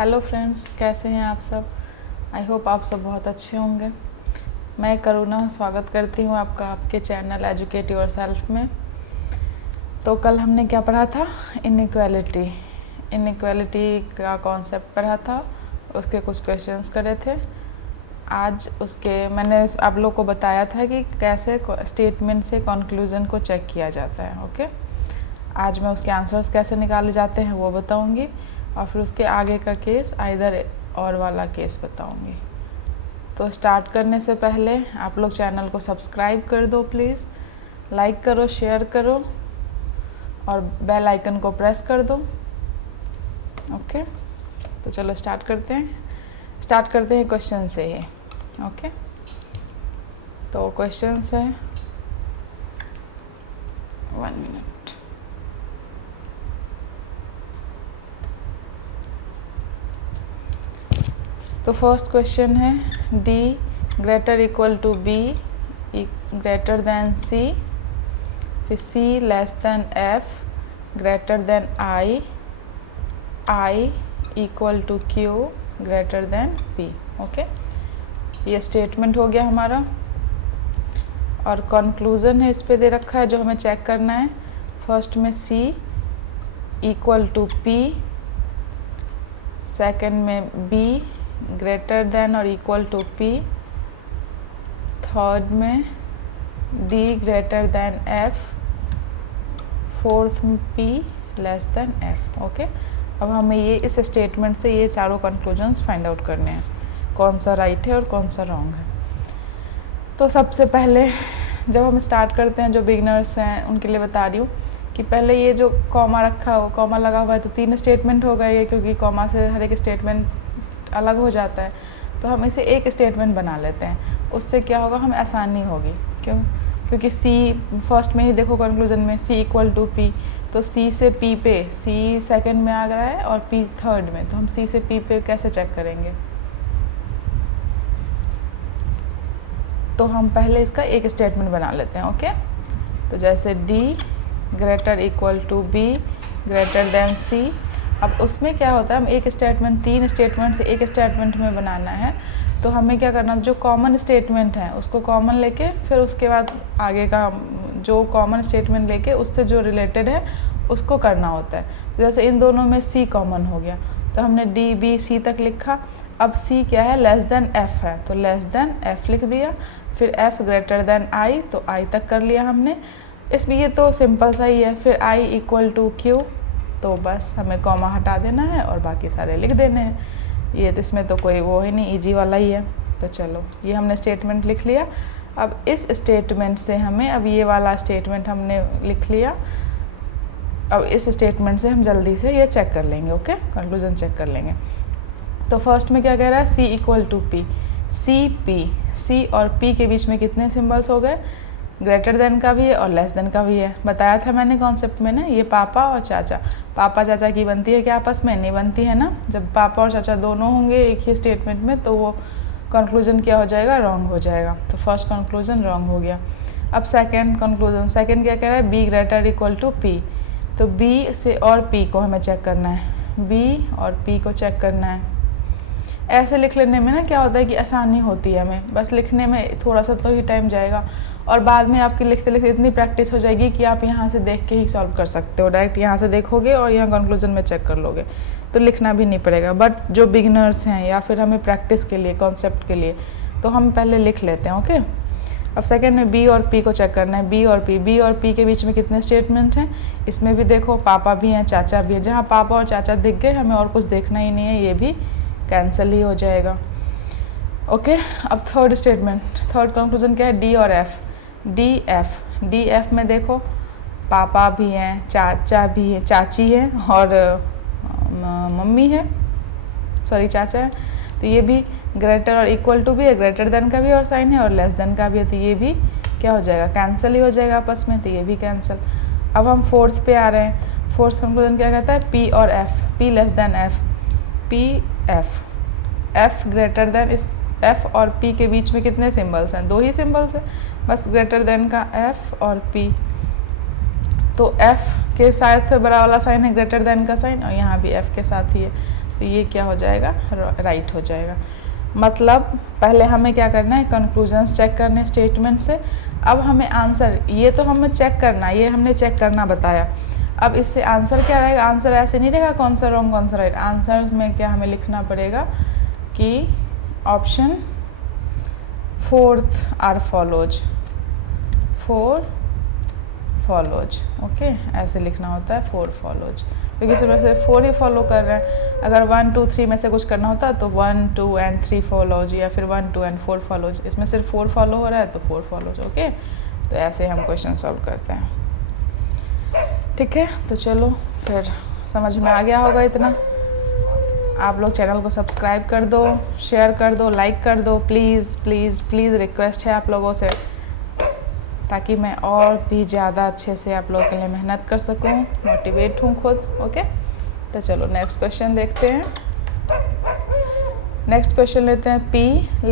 Hello friends, कैसे हैं आप सब। आई होप आप सब बहुत अच्छे होंगे। मैं करुणा स्वागत करती हूं आपका आपके चैनल एजुकेट योरसेल्फ में। तो कल हमने क्या पढ़ा था, इनइक्वालिटी का कॉन्सेप्ट पढ़ा था, उसके कुछ क्वेश्चंस करे थे। आज उसके मैंने आप लोग को बताया था कि कैसे स्टेटमेंट से कंक्लूजन को चेक किया जाता है। ओके, आज मैं उसके आंसर्स कैसे निकाले जाते हैं वो बताऊंगी और फिर उसके आगे का केस आइदर और वाला केस बताऊंगी। तो स्टार्ट करने से पहले आप लोग चैनल को सब्सक्राइब कर दो प्लीज़, लाइक करो, शेयर करो और बेल आइकन को प्रेस कर दो। ओके, तो चलो स्टार्ट करते हैं क्वेश्चन से ही। ओके, तो क्वेश्चन है 1 मिनट। तो फर्स्ट क्वेश्चन है D greater equal to B greater than C, फिर C less than F greater than I equal to Q greater than P। Okay, ये स्टेटमेंट हो गया हमारा और कंक्लूजन है इस पे दे रखा है जो हमें चेक करना है। फर्स्ट में C equal to P, second में B ग्रेटर देन और इक्वल टू P, थर्ड में D greater than F, fourth में P less than F। Okay, अब हमें ये इस स्टेटमेंट से ये चारों कंक्लूजन्स फाइंड आउट करने हैं, कौन सा राइट है और कौन सा रॉन्ग है। तो सबसे पहले जब हम स्टार्ट करते हैं, जो बिगिनर्स हैं उनके लिए बता रही हूँ कि पहले ये जो कॉमा रखा हो, कॉमा लगा हुआ है, तो 3 स्टेटमेंट हो गए, क्योंकि कॉमा से हर एक स्टेटमेंट अलग हो जाता है। तो हम इसे एक स्टेटमेंट बना लेते हैं, उससे क्या होगा, हमें आसानी होगी। क्योंकि C फर्स्ट में ही देखो कंक्लूजन में C इक्वल टू P, तो C से P पे, C सेकंड में आ रहा है और P थर्ड में, तो हम C से P पे कैसे चेक करेंगे। तो हम पहले इसका एक स्टेटमेंट बना लेते हैं। ओके, तो जैसे D greater equal to B greater than C। अब उसमें क्या होता है, हम एक स्टेटमेंट 3 स्टेटमेंट से एक स्टेटमेंट में बनाना है, तो हमें क्या करना, जो कॉमन स्टेटमेंट है उसको कॉमन लेके फिर उसके बाद आगे का जो कॉमन स्टेटमेंट लेके उससे जो रिलेटेड है उसको करना होता है। तो जैसे इन दोनों में C कॉमन हो गया, तो हमने D B C तक लिखा। अब C क्या है, लेस देन F है, तो लेस देन F लिख दिया। फिर F ग्रेटर देन I, तो I तक कर लिया हमने। इसमें ये तो सिंपल सा ही है। फिर I इक्वल टू Q, तो बस हमें कॉमा हटा देना है और बाकी सारे लिख देने हैं। ये तो इसमें तो कोई वो है नहीं, इजी वाला ही है। तो चलो ये हमने स्टेटमेंट लिख लिया। अब इस स्टेटमेंट से हमें, अब ये वाला स्टेटमेंट हमने लिख लिया, अब इस स्टेटमेंट से हम जल्दी से ये चेक कर लेंगे। ओके, कंक्लूजन चेक कर लेंगे। तो फर्स्ट में क्या कह रहा है, C equal to P, C और P के बीच में कितने सिम्बल्स हो गए, ग्रेटर देन का भी है और लेस देन का भी है। बताया था मैंने कॉन्सेप्ट में ना, ये पापा और चाचा, पापा चाचा की बनती है क्या आपस में, नहीं बनती है ना। जब पापा और चाचा दोनों होंगे एक ही स्टेटमेंट में, तो वो कंक्लूजन क्या हो जाएगा, रॉन्ग हो जाएगा। तो फर्स्ट कंक्लूजन रॉन्ग हो गया। अब सेकंड कंक्लूजन, सेकंड क्या कह रहा है, B greater equal to P, तो B से और P को हमें चेक करना है, B और P को चेक करना है। ऐसे लिख लेने में ना क्या होता है कि आसानी होती है, हमें बस लिखने में थोड़ा सा तो ही टाइम जाएगा और बाद में आपकी लिखते लिखते इतनी प्रैक्टिस हो जाएगी कि आप यहाँ से देख के ही सॉल्व कर सकते हो। डायरेक्ट यहाँ से देखोगे और यहाँ कंक्लूजन में चेक कर लोगे, तो लिखना भी नहीं पड़ेगा। बट जो बिगिनर्स हैं या फिर हमें प्रैक्टिस के लिए, कॉन्सेप्ट के लिए, तो हम पहले लिख लेते हैं। ओके, अब सेकेंड में B और P को चेक करना है। B और P के बीच में कितने स्टेटमेंट हैं, इसमें भी देखो पापा भी हैं, चाचा भी है। जहाँ पापा और चाचा दिख गए, हमें और कुछ देखना ही नहीं है, ये भी कैंसिल ही हो जाएगा। ओके, अब थर्ड स्टेटमेंट, थर्ड कंक्लूजन क्या है, D और F, D F में देखो पापा भी हैं, चाचा भी है, चाची है और मम्मी है, सॉरी चाचा है। तो ये भी ग्रेटर और इक्वल टू भी है, ग्रेटर देन का भी और साइन है और लेस देन का भी है, तो ये भी क्या हो जाएगा, कैंसिल ही हो जाएगा आपस में, तो ये भी कैंसिल। अब हम फोर्थ पे आ रहे हैं। फोर्थ कंक्लूजन क्या कहता है, P और F, P less than F, P F greater then, इस F और P के बीच में कितने सिंबल्स हैं, 2 ही सिंबल्स हैं बस, ग्रेटर देन का F और P। तो F के साथ बड़ा वाला साइन है ग्रेटर देन का साइन और यहाँ भी F के साथ ही है, तो ये क्या हो जाएगा, राइट हो जाएगा। मतलब पहले हमें क्या करना है, कंक्लूजन्स चेक करने स्टेटमेंट से। अब हमें आंसर, ये तो हमें चेक करना, ये हमने चेक करना बताया। अब इससे आंसर क्या रहेगा, आंसर ऐसे नहीं रहेगा कौन सा रॉन्ग कौन सा राइट। आंसर में क्या हमें लिखना पड़ेगा कि option 4th are follows, 4 follows. Okay, ऐसे लिखना होता है 4 फॉलोज, क्योंकि इसमें से 4 ही फॉलो कर रहे हैं। अगर 1 2 3 में से कुछ करना होता तो 1 2 and 3 फॉलोज, या फिर 1 2 and 4 फॉलोज। इसमें सिर्फ 4 फॉलो हो रहा है तो 4 फॉलोज। ओके, तो ऐसे हम क्वेश्चन सॉल्व करते हैं। ठीक है, तो चलो फिर समझ में आ गया होगा इतना। आप लोग चैनल को सब्सक्राइब कर दो, शेयर कर दो, लाइक कर दो, प्लीज़ प्लीज़ प्लीज़ रिक्वेस्ट है आप लोगों से, ताकि मैं और भी ज़्यादा अच्छे से आप लोगों के लिए मेहनत कर सकूं, मोटिवेट हूँ खुद। ओके, तो चलो नेक्स्ट क्वेश्चन देखते हैं। नेक्स्ट क्वेश्चन लेते हैं, P <=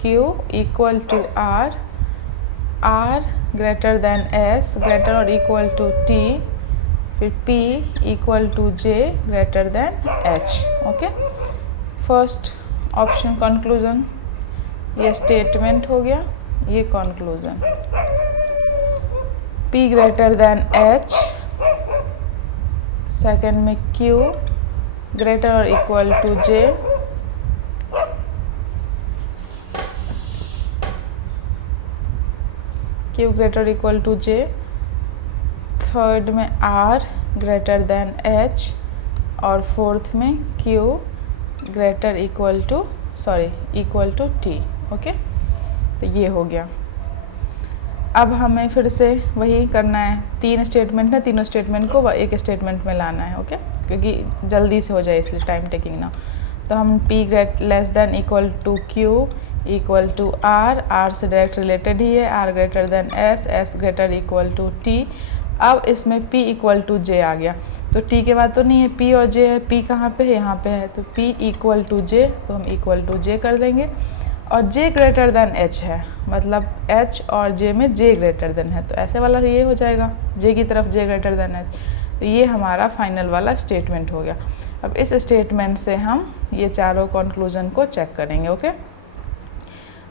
Q = R, R <= S > T, फिर P = J <= H। Okay, first option conclusion, ये स्टेटमेंट हो गया, ये कंक्लूजन। P <= H, सेकेंड में Q > J, Q > J, third में R <= H, और फोर्थ में Q = T। ओके, तो ये हो गया। अब हमें फिर से वही करना है, 3 स्टेटमेंट है, तीनों स्टेटमेंट को एक स्टेटमेंट में लाना है। ओके, क्योंकि जल्दी से हो जाए इसलिए टाइम टेकिंग ना। तो हम P <= Q = R, R से डायरेक्ट रिलेटेड ही है, R <= S, S > T। अब इसमें P = J आ गया, तो T के बाद तो नहीं है, P और J है। P कहाँ पे है, यहाँ पे है, तो P = J, तो हम =J कर देंगे। और J <= H है, मतलब H और J में J ग्रेटर है, तो ऐसे वाला ये हो जाएगा, J की तरफ J ग्रेटर H। तो ये हमारा फाइनल वाला स्टेटमेंट हो गया। अब इस स्टेटमेंट से हम ये चारों कंक्लूजन को चेक करेंगे। ओके,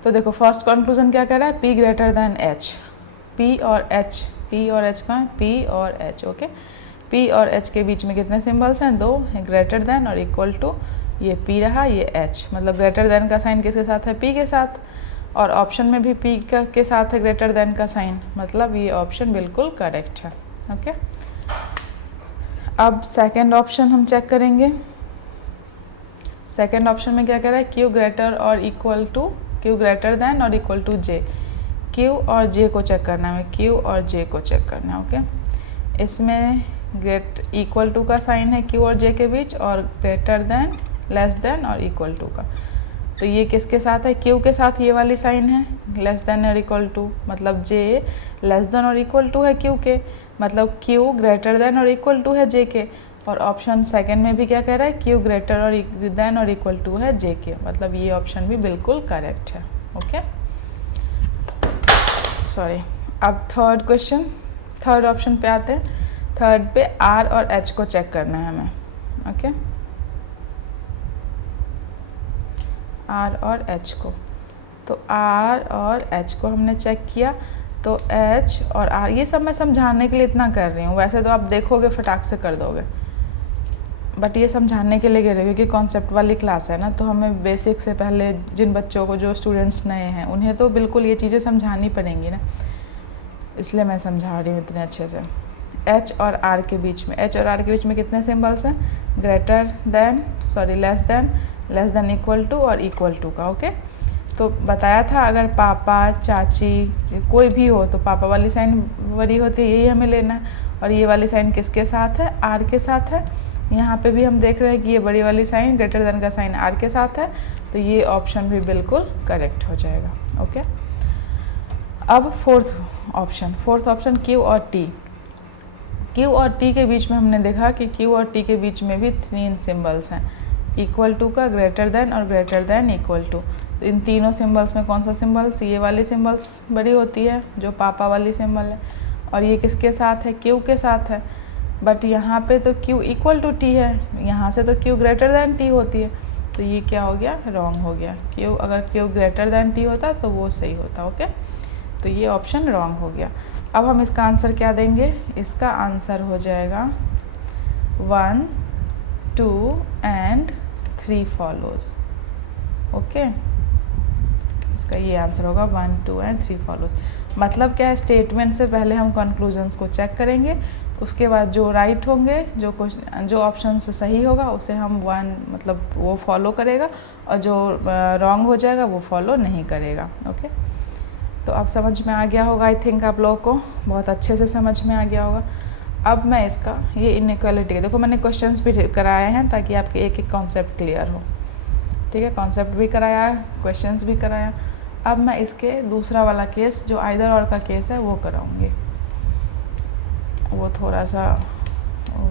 तो देखो फर्स्ट कंक्लूजन क्या कह रहा है, P <= H, P और H, P और H कहाँ है, P और H। ओके, P और H के बीच में कितने सिंबल्स हैं, 2, ग्रेटर देन और इक्वल टू। ये P रहा, ये H, मतलब ग्रेटर देन का साइन किसके साथ है, P के साथ, और ऑप्शन में भी P के साथ है ग्रेटर देन का साइन, मतलब ये ऑप्शन बिल्कुल करेक्ट है। ओके, अब सेकंड ऑप्शन हम चेक करेंगे। सेकंड ऑप्शन में क्या कह रहा है, Q ग्रेटर देन और इक्वल टू J। Q और J को चेक करना है, Q और J को चेक करना है। ओके, इसमें इक्वल टू का साइन है Q और J के बीच, और ग्रेटर देन, लेस देन और इक्वल टू का। तो ये किसके साथ है, Q के साथ ये वाली साइन है, लेस देन और इक्वल टू, मतलब J लेस देन और इक्वल टू है Q के, मतलब Q ग्रेटर देन और इक्वल टू है J के। और ऑप्शन सेकंड में भी क्या कह रहा है, Q ग्रेटर देन और इक्वल टू है J के, मतलब ये ऑप्शन भी बिल्कुल करेक्ट है। Okay, sorry. अब थर्ड क्वेश्चन, थर्ड ऑप्शन पे आते हैं। थर्ड पे R और H को चेक करना है हमें। ओके, R और H को, तो R और H को हमने चेक किया, तो H और R, ये सब मैं समझाने के लिए इतना कर रही हूँ, वैसे तो आप देखोगे फटाक से कर दोगे, बट ये समझाने के लिए कह रही हूँ क्योंकि कॉन्सेप्ट वाली क्लास है ना, तो हमें बेसिक से पहले जिन बच्चों को, जो स्टूडेंट्स नए हैं, उन्हें तो बिल्कुल ये चीज़ें समझानी पड़ेंगी ना, इसलिए मैं समझा रही हूँ इतने अच्छे से। H और R के बीच में, H और R के बीच में कितने सिंबल्स हैं, greater than, sorry less than equal to और इक्वल टू का। ओके, तो बताया था अगर पापा चाची कोई भी हो तो पापा वाली साइन बड़ी होती है, यही हमें लेना है, और ये वाली साइन किसके साथ है, R के साथ है। यहाँ पे भी हम देख रहे हैं कि ये बड़ी वाली साइन, ग्रेटर देन का साइन R के साथ है, तो ये ऑप्शन भी बिल्कुल करेक्ट हो जाएगा। ओके, अब फोर्थ ऑप्शन Q और T। Q और T के बीच में हमने देखा कि Q और T के बीच में भी 3 सिंबल्स हैं, इक्वल टू का, ग्रेटर देन और ग्रेटर देन इक्वल टू। तो इन तीनों सिंबल्स में कौन सा सिंबल्स, ये वाली सिंबल्स बड़ी होती है जो पापा वाली सिंबल है, और ये किसके साथ है, Q के साथ है। बट यहाँ पे तो q इक्वल टू टी है, यहाँ से तो q ग्रेटर दैन टी होती है, तो ये क्या हो गया, रॉन्ग हो गया। q अगर q ग्रेटर दैन टी होता तो वो सही होता। ओके, तो ये ऑप्शन रॉन्ग हो गया। अब हम इसका आंसर क्या देंगे, इसका आंसर हो जाएगा 1, 2 एंड 3 फॉलोज। ओके, इसका ये आंसर होगा 1, 2 एंड 3 फॉलोज। मतलब क्या है, स्टेटमेंट से पहले हम कंक्लूजन्स को चेक करेंगे, उसके बाद जो राइट होंगे, जो ऑप्शन से सही होगा उसे हम 1 मतलब वो फॉलो करेगा, और जो रॉन्ग हो जाएगा वो फॉलो नहीं करेगा। ओके, तो अब समझ में आ गया होगा, आई थिंक आप लोगों को बहुत अच्छे से समझ में आ गया होगा। अब मैं इसका ये इनइक्वालिटी, देखो मैंने क्वेश्चंस भी कराए हैं ताकि आपके एक एक कॉन्सेप्ट क्लियर हो। ठीक है, कॉन्सेप्ट भी कराया है, क्वेश्चंस भी कराया। अब मैं इसके दूसरा वाला केस जो आइदर और का केस है वो कराऊंगी, वो थोड़ा सा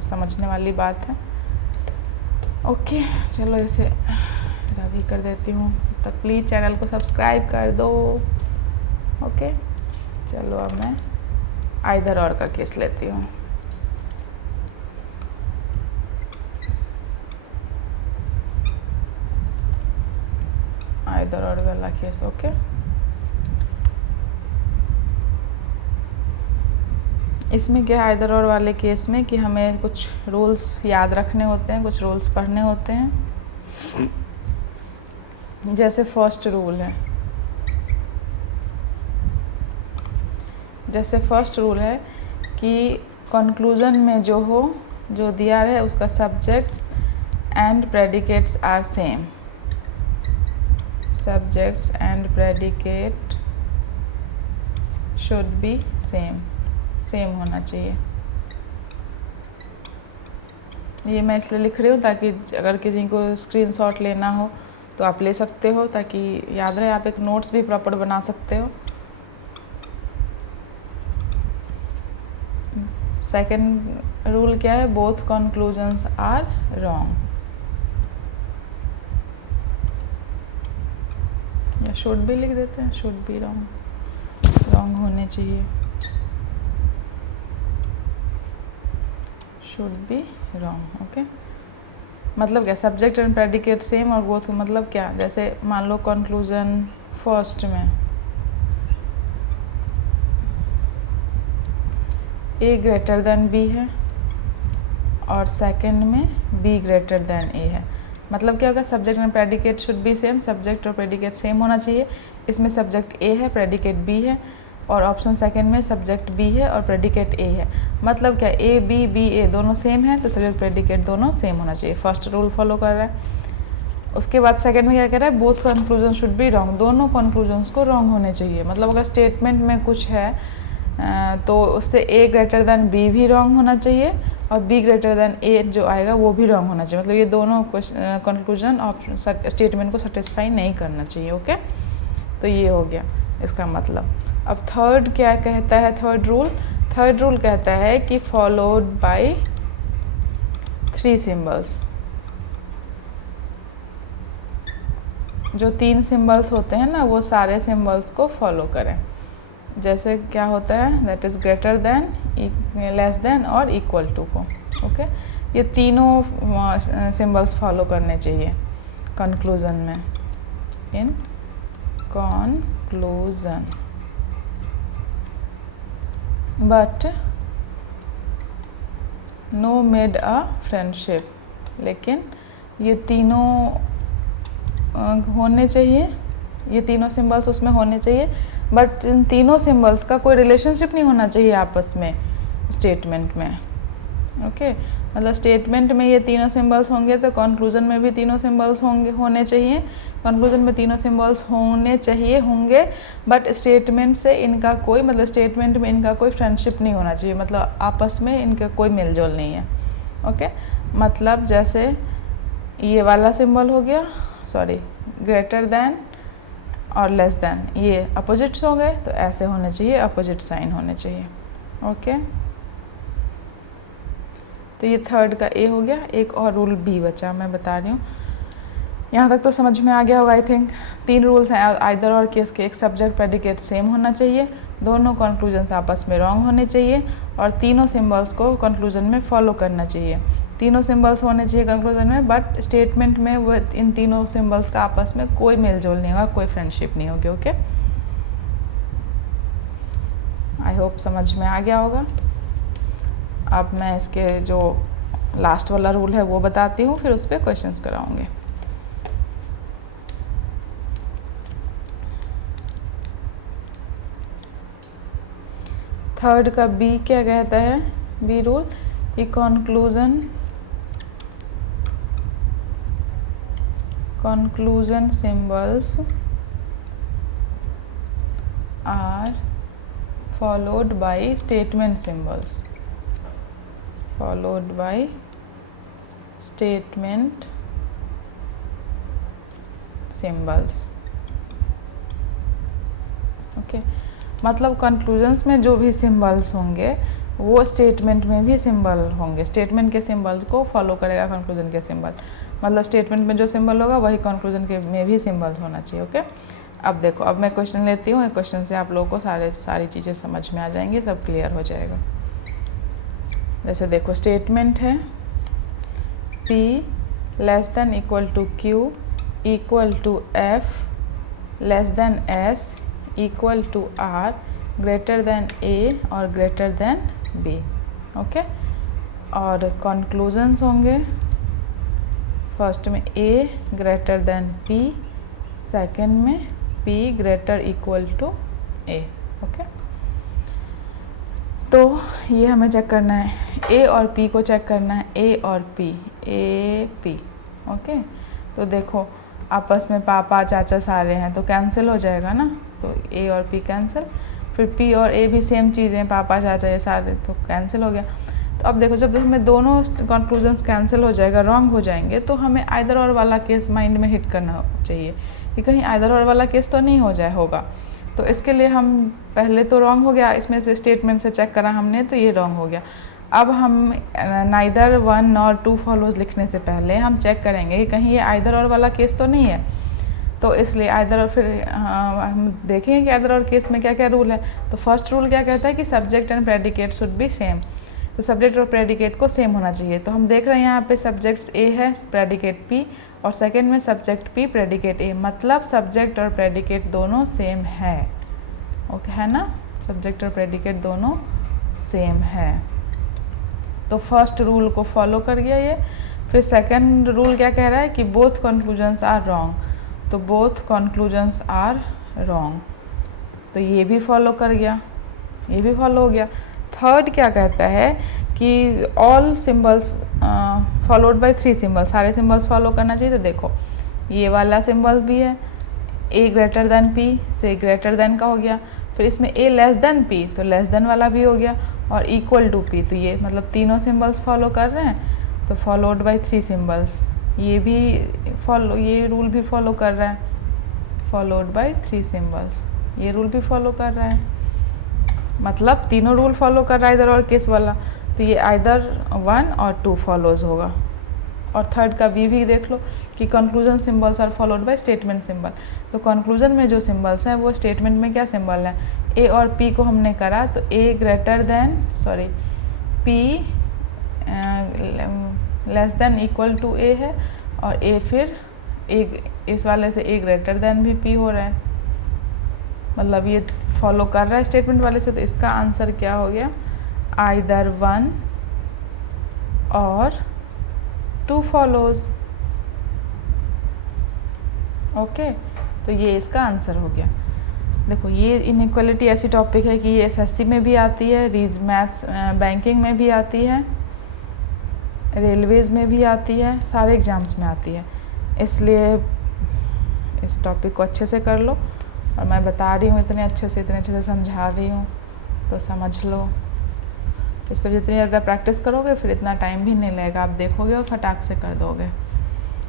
समझने वाली बात है। ओके, चलो इसे रवि कर देती हूँ, तब प्लीज़ चैनल को सब्सक्राइब कर दो। ओके, चलो अब मैं आइदर और का केस लेती हूँ। आइदर और वाला केस। ओके, इसमें क्या है, आइदर और वाले केस में कि हमें कुछ रूल्स याद रखने होते हैं, कुछ रूल्स पढ़ने होते हैं। जैसे फर्स्ट रूल है, कि कंक्लूजन में जो हो, जो दिया रहे उसका subjects and predicates are same. Subjects and predicate should be same होना चाहिए। ये मैं इसलिए लिख रही हूँ ताकि अगर किसी को स्क्रीनशॉट लेना हो तो आप ले सकते हो, ताकि याद रहे, आप एक नोट्स भी प्रॉपर बना सकते हो। सेकंड रूल क्या है, बोथ कंक्लूजन्स आर रॉन्ग, या शुड भी लिख देते हैं, शुड बी रॉन्ग होने चाहिए, शुड बी रॉन्ग। ओके, मतलब क्या, सब्जेक्ट एंड प्रेडिकेट सेम और बोथ, मतलब क्या, जैसे मान लो कंक्लूजन फर्स्ट में ए ग्रेटर देन बी है और सेकंड में बी ग्रेटर देन ए है। मतलब क्या होगा, subject and predicate should be same, subject और प्रेडिकेट सेम होना चाहिए। इसमें सब्जेक्ट ए है, प्रेडिकेट बी है, और ऑप्शन सेकंड में सब्जेक्ट बी है और प्रेडिकेट ए है। मतलब क्या, ए बी बी ए दोनों सेम है, तो सब्जेक्ट प्रेडिकेट दोनों सेम होना चाहिए। फर्स्ट रूल फॉलो कर रहा है। उसके बाद सेकंड में क्या कह रहा है, both conclusion should be wrong, दोनों कंक्लूजन्स को रॉन्ग होने चाहिए। मतलब अगर स्टेटमेंट में कुछ है तो उससे ए ग्रेटर देन बी भी रॉन्ग होना चाहिए और बी ग्रेटर देन ए जो आएगा वो भी रॉन्ग होना चाहिए। मतलब ये दोनों कंक्लूजन ऑप्शन स्टेटमेंट को सेटिस्फाई नहीं करना चाहिए। ओके, तो ये हो गया इसका मतलब। अब थर्ड क्या कहता है, थर्ड रूल कहता है कि फॉलोड बाय 3 सिंबल्स। जो 3 सिंबल्स होते हैं ना, वो सारे सिंबल्स को फॉलो करें। जैसे क्या होता है, that is greater than, less than और इक्वल टू को। ओके, ये तीनों सिंबल्स फॉलो करने चाहिए कंक्लूजन में। In conclusion, but know made a friendship, लेकिन ये तीनों होने चाहिए, ये तीनों सिंबल्स उसमें होने चाहिए, बट इन तीनों सिंबल्स का कोई रिलेशनशिप नहीं होना चाहिए आपस में स्टेटमेंट में। ओके, मतलब स्टेटमेंट में ये तीनों सिंबल्स होंगे तो कंक्लूजन में भी तीनों सिंबल्स होने चाहिए, कंक्लूजन में तीनों सिंबल्स होंगे, बट स्टेटमेंट से इनका कोई, मतलब स्टेटमेंट में इनका कोई फ्रेंडशिप नहीं होना चाहिए, मतलब आपस में इनका कोई मेलजोल नहीं है। ओके, मतलब जैसे ये वाला सिंबल हो गया, सॉरी, ग्रेटर देन और लेस देन, ये अपोजिट्स हो गए, तो ऐसे होने चाहिए, अपोजिट साइन होने चाहिए। ओके, तो ये थर्ड का ए हो गया। एक और रूल बी बचा, मैं बता रही हूँ। यहाँ तक तो समझ में आ गया होगा आई थिंक। 3 रूल्स हैं आइदर और केस के। एक, सब्जेक्ट प्रेडिकेट सेम होना चाहिए, दोनों कंक्लूजन्स आपस में रॉन्ग होने चाहिए और तीनों सिंबल्स को कंक्लूजन में फॉलो करना चाहिए। तीनों सिंबल्स होने चाहिए कंक्लूजन में, बट स्टेटमेंट में वो इन तीनों सिंबल्स का आपस में कोई मेल जोल नहीं होगा, कोई फ्रेंडशिप नहीं होगी। ओके, आई होप समझ में आ गया होगा। अब मैं इसके जो लास्ट वाला रूल है वो बताती हूँ, फिर उस पर क्वेश्चंस कराऊंगे। थर्ड का बी क्या कहता है, बी रूल, कि conclusion symbols are followed by statement symbols, followed by statement symbols। Okay, मतलब कंक्लूजन्स में जो भी सिंबल्स होंगे वो स्टेटमेंट में भी सिंबल होंगे, स्टेटमेंट के सिंबल्स को फॉलो करेगा कंक्लूजन के सिंबल। मतलब स्टेटमेंट में जो सिंबल होगा वही कंक्लूजन के में भी सिंबल्स होना चाहिए। ओके, अब देखो, अब मैं क्वेश्चन लेती हूँ, क्वेश्चन से आप लोगों को सारी चीज़ें समझ में आ जाएंगी, सब क्लियर हो जाएगा। जैसे देखो, स्टेटमेंट है P less than equal to Q equal to F less than S equal to R greater than A और ग्रेटर देन B। ओके, और कंक्लूजन्स होंगे फर्स्ट में A greater than P, second में P greater equal to A। Okay, तो ये हमें check करना है, A और P को चेक करना है, A और P, A P। ओके, तो देखो आपस में पापा चाचा सारे हैं तो कैंसिल हो जाएगा ना, तो A और P कैंसिल, फिर P और A भी सेम चीज़ें, पापा चाचा ये सारे, तो कैंसिल हो गया। तो अब देखो, जब हमें दोनों कंक्लूजन्स कैंसिल हो जाएगा, रॉन्ग हो जाएंगे, तो हमें आइदर और वाला केस माइंड में हिट करना चाहिए कि कहीं आइदर और वाला केस तो नहीं होगा। तो इसके लिए हम पहले तो रॉन्ग हो गया, इसमें से स्टेटमेंट से चेक करा हमने तो ये रॉन्ग हो गया। अब हम नाइदर 1 और 2 फॉलोज लिखने से पहले हम चेक करेंगे कि कहीं ये आइदर और वाला केस तो नहीं है। तो इसलिए आइदर और, फिर हम देखेंगे कि आइदर और केस में क्या क्या रूल है। तो फर्स्ट रूल क्या कहता है कि subject and predicate should be same, तो सब्जेक्ट और प्रेडिकेट को सेम होना चाहिए। तो हम देख रहे हैं यहाँ पे सब्जेक्ट A है, प्रेडिकेट P, और सेकंड में सब्जेक्ट P प्रेडिकेट A, मतलब सब्जेक्ट और प्रेडिकेट दोनों सेम है। ओके, है ना, सब्जेक्ट और प्रेडिकेट दोनों सेम है। तो फर्स्ट रूल को फॉलो कर गया ये। फिर सेकंड रूल क्या कह रहा है कि बोथ कंक्लूजन्स आर रॉन्ग, तो बोथ कंक्लूजन्स आर रॉन्ग, तो ये भी फॉलो कर गया, ये भी फॉलो हो गया। थर्ड क्या कहता है कि all symbols followed by 3 symbols, सारे सिंबल्स फॉलो करना चाहिए। तो देखो, ये वाला सिंबल भी है, A ग्रेटर देन P से ग्रेटर देन का हो गया, फिर इसमें A लेस देन P, तो लेस देन वाला भी हो गया, और इक्वल टू P, तो ये मतलब तीनों सिंबल्स फॉलो कर रहे हैं। तो फॉलोड बाय 3 सिंबल्स, ये भी ये रूल भी फॉलो कर रहा है, फॉलोड बाय 3 सिंबल्स, ये रूल भी फॉलो कर रहा है, मतलब तीनों रूल फॉलो कर रहा है इधर और केस वाला। तो ये आइदर 1 और 2 फॉलोज होगा। और थर्ड का भी देख लो कि conclusion symbols are followed by statement symbol, तो कंक्लूजन में जो सिंबल्स हैं वो स्टेटमेंट में क्या सिंबल है, A और P को हमने करा, तो A greater than P less than equal to A है, और A फिर इस वाले से A ग्रेटर देन भी P हो रहा है, मतलब ये फॉलो कर रहा है स्टेटमेंट वाले से। तो इसका आंसर क्या हो गया, आइदर 1 और 2 फॉलोज। ओके, तो ये इसका आंसर हो गया। देखो, ये इनइक्वालिटी ऐसी टॉपिक है कि ये SSC में भी आती है, मैथ्स बैंकिंग में भी आती है, रेलवेज़ में भी आती है, सारे एग्ज़ाम्स में आती है। इसलिए इस टॉपिक को अच्छे से कर लो, और मैं बता रही हूँ इतने अच्छे से समझा रही हूँ, तो समझ लो। इस पर जितनी ज़्यादा प्रैक्टिस करोगे फिर इतना टाइम भी नहीं लगेगा, आप देखोगे और फटाक से कर दोगे।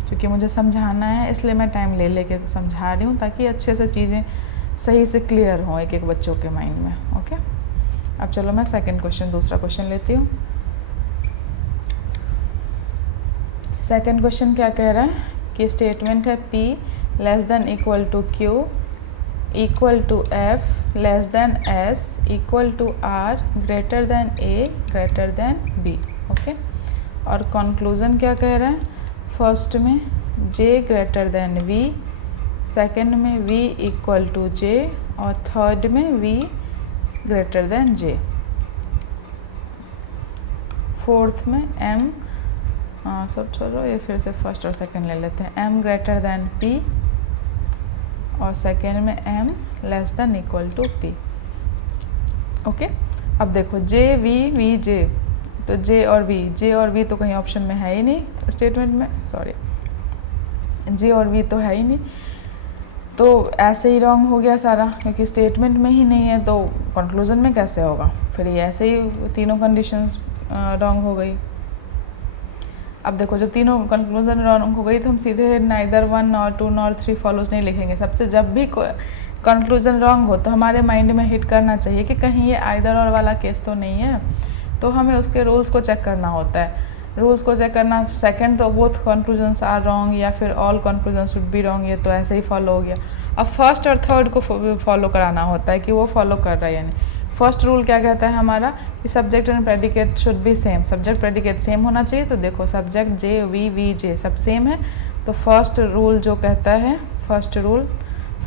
क्योंकि मुझे समझाना है इसलिए मैं टाइम ले लेके समझा रही हूँ, ताकि अच्छे से चीज़ें सही से क्लियर हों एक एक बच्चों के माइंड में। ओके, अब चलो मैं दूसरा क्वेश्चन लेती हूँ। सेकंड क्वेश्चन क्या कह रहा है कि स्टेटमेंट है P less than equal to Q equal to F less than S equal to R greater than A greater than B. Okay, और कंक्लूजन क्या कह रहा है? फर्स्ट में J greater than V, second में वी इक्वल टू जे और third में V greater than J, fourth में एम छोड़ो ये फिर से फर्स्ट और सेकंड ले लेते हैं, एम ग्रेटर देन पी और सेकंड में M less than equal to P. Okay, अब देखो जे वी जे, तो जे और वी तो कहीं ऑप्शन में है ही नहीं स्टेटमेंट में, सॉरी जे और वी तो है ही नहीं, तो ऐसे ही रॉन्ग हो गया सारा, क्योंकि स्टेटमेंट में ही नहीं है तो कंक्लूजन में कैसे होगा? फिर ये ऐसे ही तीनों कंडीशंस रॉन्ग हो गई। अब देखो जब तीनों कंक्लूजन रॉन्ग हो गई तो हम सीधे नाइदर 1 नॉर 2 नॉर 3 फॉलोज नहीं लिखेंगे। सबसे जब भी कंक्लूजन रॉन्ग हो तो हमारे माइंड में हिट करना चाहिए कि कहीं ये आइदर और वाला केस तो नहीं है, तो हमें उसके रूल्स को चेक करना होता है। रूल्स को चेक करना, सेकंड तो बोथ कंक्लूजन्स आर रॉन्ग या फिर all conclusions should be wrong, ये तो ऐसे ही फॉलो हो गया। अब फर्स्ट और थर्ड को फॉलो कराना होता है कि वो फॉलो कर रहा है या नहीं। फर्स्ट रूल क्या कहता है हमारा कि subject and predicate should be same, subject predicate same होना चाहिए। तो देखो सब्जेक्ट जे वी जे सब सेम है, तो फर्स्ट रूल जो कहता है फर्स्ट रूल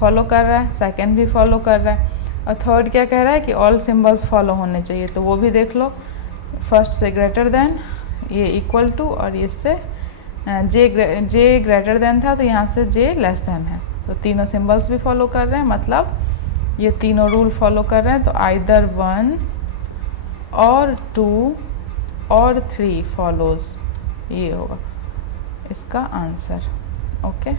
फॉलो कर रहा है, सेकंड भी फॉलो कर रहा है, और थर्ड क्या कह रहा है कि ऑल सिंबल्स फॉलो होने चाहिए, तो वो भी देख लो। फर्स्ट से ग्रेटर देन, ये इक्वल टू, और इससे जे ग्रेटर देन था तो यहाँ से जे लेस देन है, तो तीनों सिंबल्स भी फॉलो कर रहे हैं, मतलब ये तीनों रूल फॉलो कर रहे हैं। तो आइदर 1 और 2 और 3 फॉलोज, ये होगा इसका आंसर। ओके,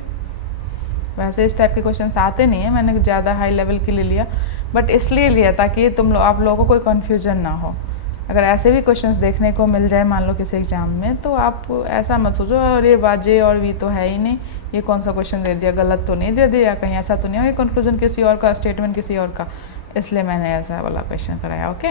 वैसे इस टाइप के क्वेश्चंस आते नहीं है, मैंने ज़्यादा हाई लेवल के लिए लिया, बट इसलिए लिया ताकि आप लोगों को कोई कन्फ्यूजन ना हो। अगर ऐसे भी क्वेश्चंस देखने को मिल जाए मान लो किसी एग्जाम में, तो आप ऐसा मत सोचो अरे बाजे और वी तो है ही नहीं, ये कौन सा क्वेश्चन दे दिया, गलत तो नहीं दे दिया, कहीं ऐसा तो नहीं हो ये कंक्लूजन किसी और का, स्टेटमेंट किसी और का, इसलिए मैंने ऐसा वाला क्वेश्चन कराया। ओके,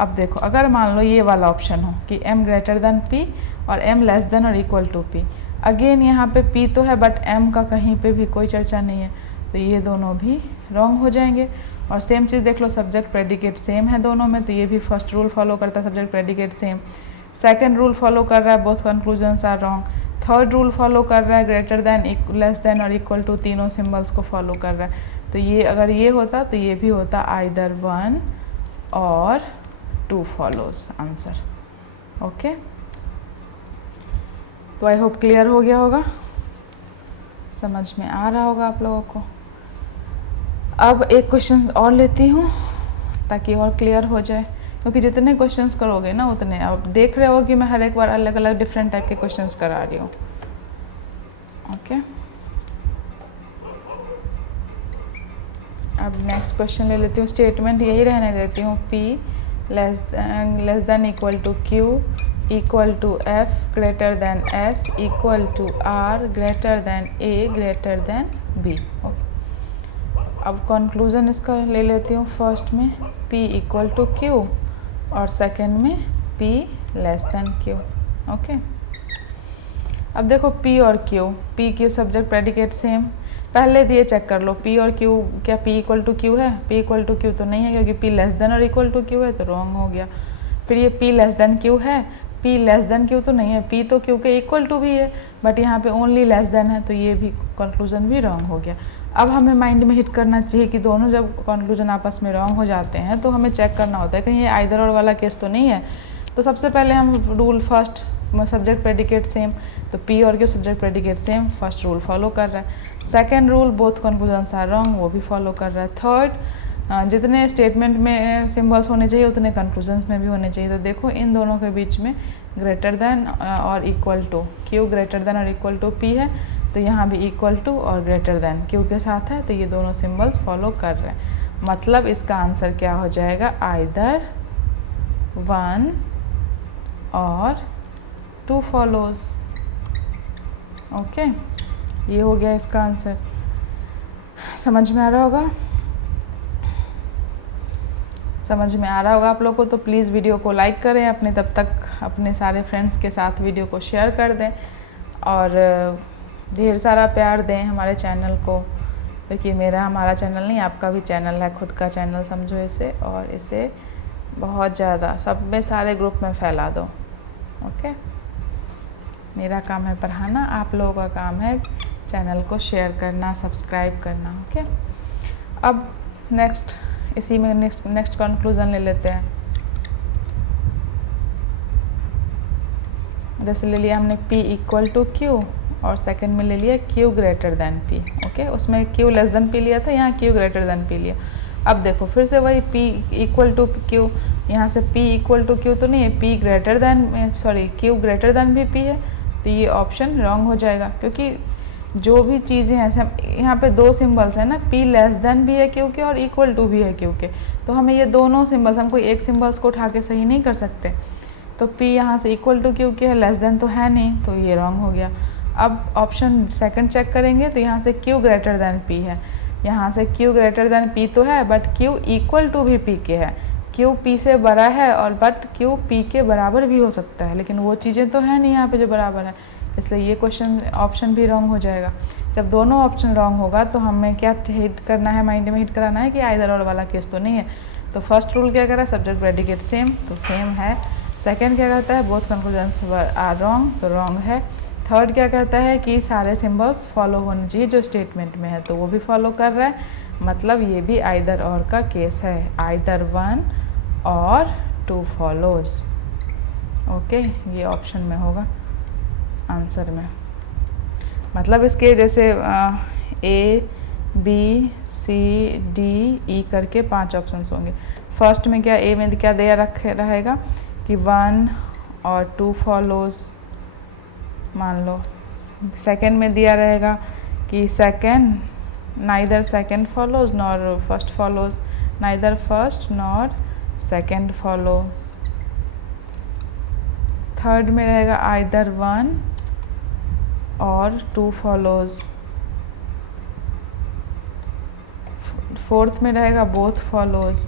अब देखो अगर मान लो ये वाला ऑप्शन हो कि m ग्रेटर देन p और m लेस देन और इक्वल टू p, अगेन यहाँ पे p तो है बट m का कहीं पे भी कोई चर्चा नहीं है, तो ये दोनों भी रॉन्ग हो जाएंगे। और सेम चीज़ देख लो, सब्जेक्ट प्रेडिकेट सेम है दोनों में, तो ये भी फर्स्ट रूल फॉलो करता है, subject predicate same. Second rule follow कर रहा है, both conclusions are wrong. Third rule follow कर रहा है, ग्रेटर देन लेस देन और इक्वल टू तीनों सिंबल्स को फॉलो कर रहा है। तो ये अगर ये होता तो ये भी होता आइदर 1 और 2 फॉलोज आंसर। ओके, तो आई होप क्लियर हो गया होगा, समझ में आ रहा होगा आप लोगों को। अब एक क्वेश्चन और लेती हूँ ताकि और क्लियर हो जाए, क्योंकि जितने क्वेश्चंस करोगे ना उतने, अब देख रहे हो कि मैं हर एक बार अलग अलग डिफरेंट टाइप के क्वेश्चंस करा रही हूँ। ओके, अब नेक्स्ट क्वेश्चन ले लेती हूँ, स्टेटमेंट यही रहने देती हूँ, p less than equal to q equal to f greater than s equal to r greater than a greater than b। Okay, अब कंक्लूजन इसका ले लेती हूँ, फर्स्ट में p इक्वल टू q और सेकंड में p less than q। Okay, अब देखो p और q सब्जेक्ट प्रेडिकेट सेम, पहले दिए चेक कर लो p और q, क्या p इक्वल टू q है? p इक्वल टू q तो नहीं है, क्योंकि p लेस देन और इक्वल टू q है, तो रॉन्ग हो गया। फिर ये p लेस देन q है, p लेस देन q तो नहीं है, p तो q के इक्वल टू भी है, बट यहाँ पे ओनली लेस देन है, तो ये भी कंक्लूजन भी रॉन्ग हो गया। अब हमें माइंड में हिट करना चाहिए कि दोनों जब कंक्लूजन आपस में रॉन्ग हो जाते हैं तो हमें चेक करना होता है कहीं ये आइदर और वाला केस तो नहीं है। तो सबसे पहले हम rule first, subject predicate same, तो p और q subject predicate same, first rule follow कर रहा है। Second rule both conclusions are wrong, वो भी फॉलो कर रहा है। थर्ड, जितने स्टेटमेंट में सिंबल्स होने चाहिए उतने कंक्लूजन्स में भी होने चाहिए। तो देखो इन दोनों के बीच में ग्रेटर देन और equal to, q greater than और इक्वल टू p है, तो यहाँ भी इक्वल टू और ग्रेटर देन q के साथ है, तो ये दोनों सिंबल्स फॉलो कर रहे हैं। मतलब इसका आंसर क्या हो जाएगा, आइदर 1 और 2 फॉलोज। ओके, ये हो गया इसका आंसर, समझ में आ रहा होगा? समझ में आ रहा होगा आप लोग को, तो प्लीज़ वीडियो को लाइक करें अपने, तब तक अपने सारे फ्रेंड्स के साथ वीडियो को शेयर कर दें और ढेर सारा प्यार दें हमारे चैनल को, क्योंकि हमारा चैनल नहीं, आपका भी चैनल है, खुद का चैनल समझो इसे, और इसे बहुत ज़्यादा सब में सारे ग्रुप में फैला दो। ओके, मेरा काम है पढ़ाना, आप लोगों का काम है चैनल को शेयर करना, सब्सक्राइब करना। ओके, अब नेक्स्ट इसी में नेक्स्ट कंक्लूज़न ले लेते हैं। जैसे ले लिया हमने P इक्वल टू Q, और सेकंड में ले लिया Q greater then P। Okay, उसमें Q लेस देन P लिया था, यहाँ Q ग्रेटर देन P लिया। अब देखो फिर से वही P इक्वल टू Q, यहाँ से P इक्वल टू Q तो नहीं है, P greater than Q greater than भी P है, तो ये ऑप्शन रॉन्ग हो जाएगा। क्योंकि जो भी चीज़ें हैं, यहाँ पे दो सिंबल्स हैं ना, P लेस देन भी है Q के और इक्वल टू भी है Q के, तो हमें ये दोनों सिंबल्स, हम कोई एक सिंबल्स को उठा के सही नहीं कर सकते। तो P यहाँ से इक्वल टू Q के है, लेस देन तो है नहीं, तो ये रॉन्ग हो गया। अब ऑप्शन सेकंड चेक करेंगे तो यहाँ से Q ग्रेटर देन P है, यहाँ से Q ग्रेटर देन P तो है, बट Q इक्वल टू भी P के है। Q P से बड़ा है और बट Q P के बराबर भी हो सकता है, लेकिन वो चीज़ें तो है नहीं यहाँ पे जो बराबर है, इसलिए ये क्वेश्चन ऑप्शन भी रॉन्ग हो जाएगा। जब दोनों ऑप्शन रॉन्ग होगा तो हमें क्या हिट करना है, माइंड में हिट कराना है कि आइदर और वाला केस तो नहीं है। तो फर्स्ट रूल क्या कह रहा है, सब्जेक्ट प्रेडिकेट सेम, तो सेम है। सेकंड क्या कहता है, बोथ कंक्लूजन्स आर रॉन्ग, तो रॉन्ग है। थर्ड क्या कहता है कि सारे सिंबल्स फॉलो होने चाहिए जो स्टेटमेंट में है, तो वो भी फॉलो कर रहा है, मतलब ये भी आइदर और का केस है, आइदर 1 और 2 फॉलोज। ओके, ये ऑप्शन में होगा आंसर में, मतलब इसके जैसे A B C D E करके 5 ऑप्शंस होंगे। फर्स्ट में क्या, A में क्या दिया रहेगा कि 1 और 2 फॉलोज मान लो। सेकंड में दिया रहेगा कि second neither second follows nor first follows, neither first nor second follows. Third में रहेगा आइदर 1 और 2 फॉलोज। फोर्थ में रहेगा बोथ फॉलोज,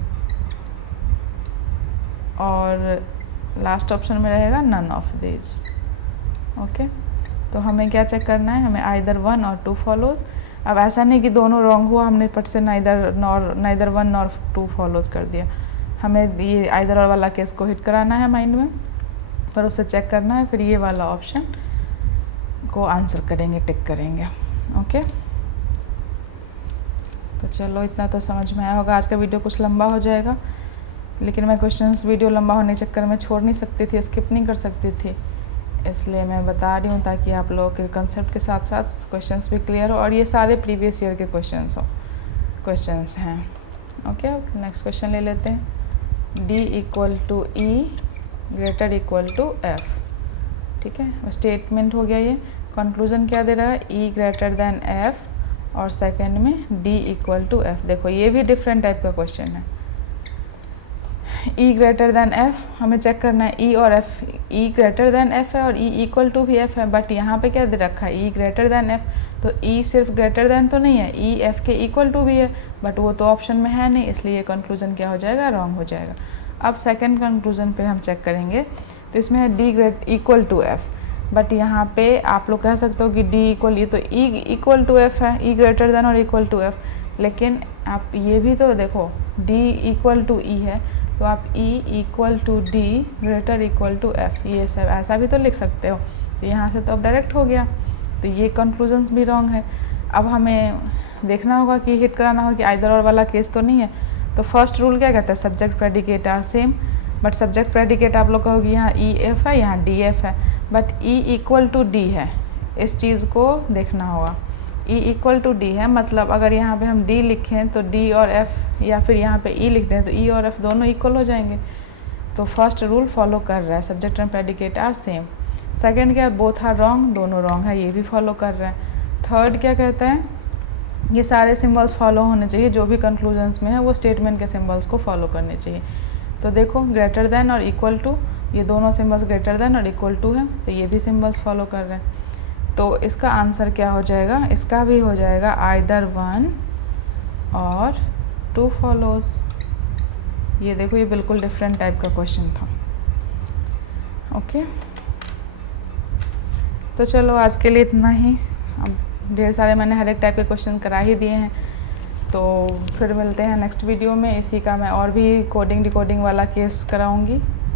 और लास्ट ऑप्शन में रहेगा नन ऑफ दिस। ओके, तो हमें क्या चेक करना है, हमें आइदर 1 और 2 फॉलोज। अब ऐसा नहीं कि दोनों रॉन्ग हुआ, हमने पट से नाइदर 1 और 2 फॉलोज कर दिया। हमें ये आइदर और वाला केस को हिट कराना है माइंड में, पर उसे चेक करना है, फिर ये वाला ऑप्शन को आंसर करेंगे, टिक करेंगे। ओके, तो चलो इतना तो समझ में आया होगा। आज का वीडियो कुछ लंबा हो जाएगा, लेकिन मैं क्वेश्चंस वीडियो लंबा होने के चक्कर में छोड़ नहीं सकती थी, स्किप नहीं कर सकती थी, इसलिए मैं बता रही हूँ ताकि आप लोगों के कंसेप्ट के साथ साथ क्वेश्चंस भी क्लियर हो, और ये सारे प्रीवियस ईयर के क्वेश्चंस हैं। ओके, नेक्स्ट क्वेश्चन ले लेते हैं। D equal to E greater equal to F। ठीक है, स्टेटमेंट हो गया ये। कंक्लूजन क्या दे रहा है, E ग्रेटर देन F, और सेकंड में D इक्वल टू F। देखो ये भी डिफरेंट टाइप का क्वेश्चन है। E ग्रेटर देन F हमें चेक करना है, E और F, E greater than F है और E इक्वल टू भी F है, बट यहाँ पे क्या दे रखा है, E ग्रेटर देन F, तो E सिर्फ ग्रेटर देन तो नहीं है, E F के इक्वल टू भी है, बट वो तो ऑप्शन में है नहीं, इसलिए ये कंक्लूजन क्या हो जाएगा, रॉन्ग हो जाएगा। अब सेकंड कंक्लूजन पे हम चेक करेंगे, तो इसमें है D equal to F, but यहाँ पे आप लोग कह सकते हो कि D इक्वल, ये तो E इक्वल टू F है, E ग्रेटर देन और इक्वल टू F, लेकिन आप ये भी तो देखो D इक्वल टू E है, तो आप E equal to D greater equal to F, ये सब ऐसा भी तो लिख सकते हो, तो यहाँ से तो अब डायरेक्ट हो गया, तो ये कंक्लूजन्स भी रॉन्ग है। अब हमें देखना होगा कि हिट कराना होगा कि आइदर और वाला केस तो नहीं है। तो फर्स्ट रूल क्या कहता है, subject predicate are same, but subject predicate आप लोग कहोगे यहाँ E F है, यहाँ D F है, but E equal to D है, इस चीज़ को देखना होगा। E इक्वल टू D है, मतलब अगर यहाँ पे हम D लिखें तो D और F, या फिर यहाँ पे E लिख दें तो E और F दोनों इक्वल हो जाएंगे। तो फर्स्ट रूल फॉलो कर रहा है, subject and predicate are same. Second क्या, बोथ आर रॉन्ग, दोनों रॉन्ग है, ये भी फॉलो कर रहा है। थर्ड क्या कहता है, ये सारे सिंबल्स फॉलो होने चाहिए, जो भी कंक्लूजन्स में है वो स्टेटमेंट के सिंबल्स को फॉलो करने चाहिए। तो देखो ग्रेटर देन और इक्वल टू, ये दोनों सिंबल्स ग्रेटर देन और इक्वल टू है, तो ये भी सिंबल्स फॉलो कर रहे हैं। तो इसका आंसर क्या हो जाएगा, इसका भी हो जाएगा आइदर 1 और 2 फॉलोज। ये देखो ये बिल्कुल डिफरेंट टाइप का क्वेश्चन था। ओके, तो चलो आज के लिए इतना ही। अब ढेर सारे मैंने हर एक टाइप के क्वेश्चन करा ही दिए हैं, तो फिर मिलते हैं नेक्स्ट वीडियो में। इसी का मैं और भी कोडिंग डिकोडिंग वाला केस कराऊंगी,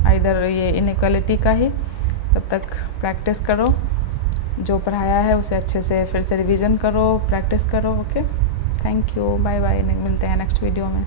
इधर ये इनइक्वालिटी का ही। तब तक प्रैक्टिस करो, जो पढ़ाया है उसे अच्छे से फिर से रिवीजन करो, प्रैक्टिस करो। Okay, thank you, bye bye, मिलते हैं नेक्स्ट वीडियो में।